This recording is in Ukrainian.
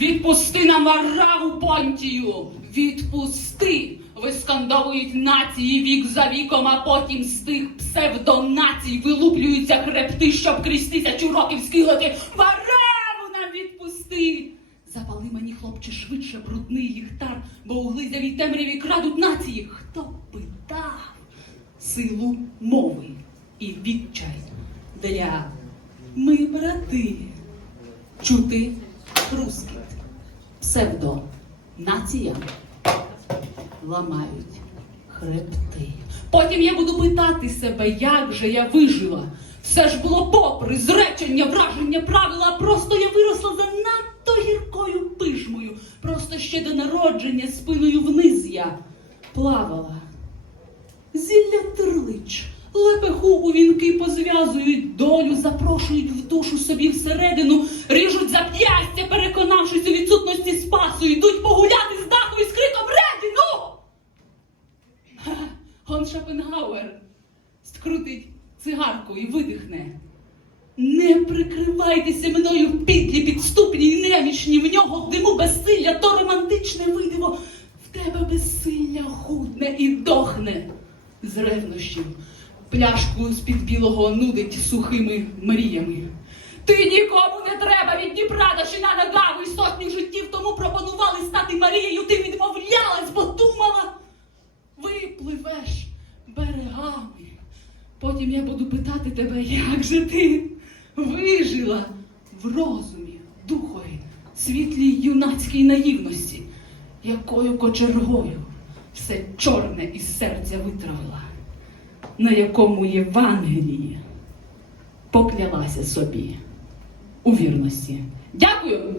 Відпусти нам вараву понтію! Відпусти! Вискандовують нації вік за віком, а потім з тих псевдонацій вилуплюються хребти, щоб крізь тисячу років скилити. Вараву нам відпусти! Запали мені, хлопче, швидше брудний ліхтар, бо у глизявій темряві крадуть нації. Хто питав? Силу мови і відчай для ми брати. Чути рускіт. Псевдо нація ламають хребти. Потім я буду питати себе, як же я вижила. Все ж було попри зречення, враження, правила, просто я виросла занадто гіркою пижмою. Просто ще до народження спиною вниз я плавала. Зілля трлич, лепеху у вінки позв'язують, долю запрошують в душу собі всередину, спасу, йдуть погуляти з даху із криком Реді, ну! Он Шопенгауер скрутить цигарку і видихне. Не прикривайтеся мною в підлі, підступні й немічні, в нього в диму безсилля, то романтичне видиво, в тебе безсилля худне і дохне з ревнощів. Пляшку з-під білого нудить сухими мріями. Ти треба Дніпра до Шина на Гаву, і сотні життів. Тому пропонували стати Марією, ти відмовлялась, бо думала, випливеш берегами. Потім я буду питати тебе, як же ти вижила в розумі, духові, світлій юнацькій наївності, якою кочергою все чорне із серця витравила, на якому Євангелії поклялася собі у вірності. Дякую!